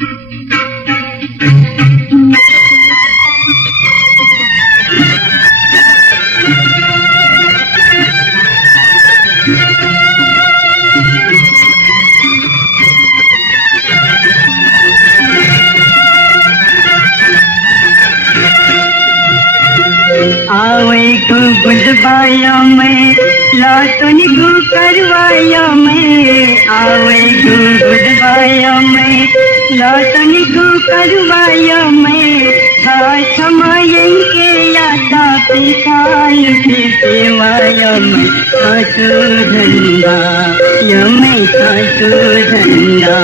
आवे को गुदबाया मैं लातन को करवाया मैं आवे को गुदबाया मैं लातन को करवाया मैं समय के यादा पिछाल के सेवाया मैं खासो धंधा यमै खासो धंधा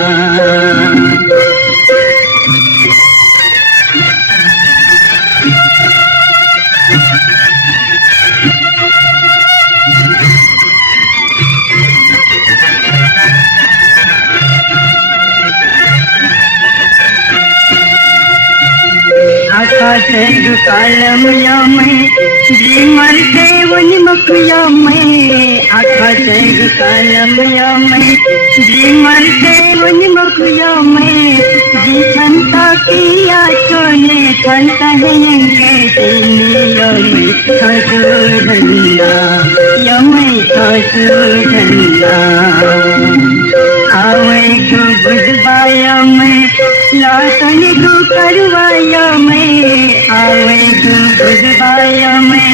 आकाश कालम यमै जीमर देवन मुख यमै आकाश कालम यमै जीमर देवन मुख यमै जी संता किया चोने संता यंगे दिनी यमै खासो धंधा यमै खासो धंधा आवे को बुझवाया मैं लातन को करवाया मैं आवे को बुझवाया मैं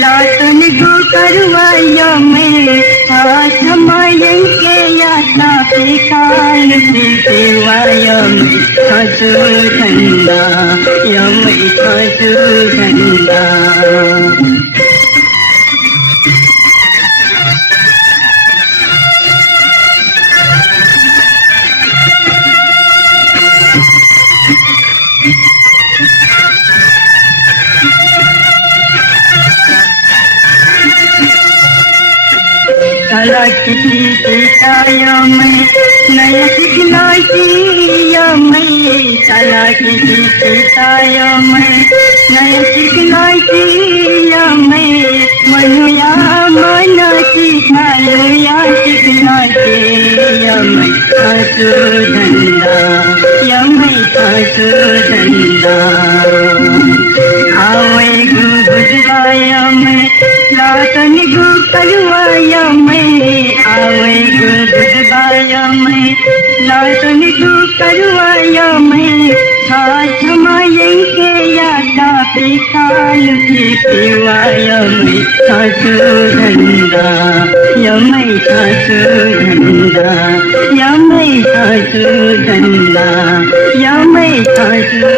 लातन को करवाया मैं समय के यात्रा पे काल की सेवाया मैं खासो धंधा यमै खासो धंधा कला किसी सिखाया मैं नया सिखलाया मैं कला किसी सिखाया मैं नया सिखलाया मैं मनुया मना सिखाया सिखलाया मैं खासो धंधा यमै खासो धंधा आवे को बुझवाया मैं लातन को करवाया मैं आवे को बुझवाया मैं लातन को करवाया मैं समय के यादा पे काल की सेवाया मैं खासो धंधा यमै खासो धंधा यमै खासो धंधा यमै खासो